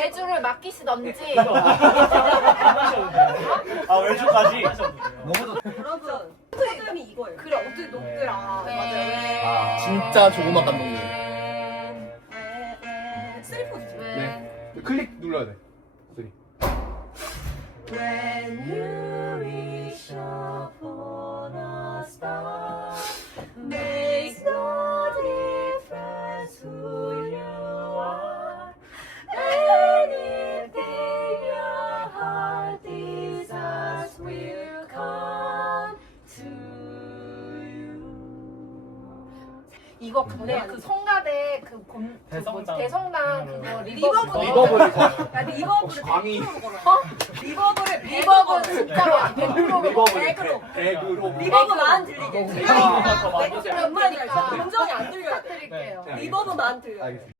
매주를 맡기시던지. 아, 매주까지? 너무도 여러분, 소금이 이거예요. 그래, 어제 녹더라. 네. 네. 네. 진짜 조그만 감독님. 셀프 주세 네. 클릭 눌러야 돼. 셀프. 이거 근데, 근데 그 아니에요. 성가대 그 곰, 그 대성당, 그거 리버브 리버브리버브 광이 어? 리버브를 리 리버브를 리버브 리버브 리버브만 들리버브만 들리게 리버브만 만 들리게 리버브만 들리게 리게리리버브만들리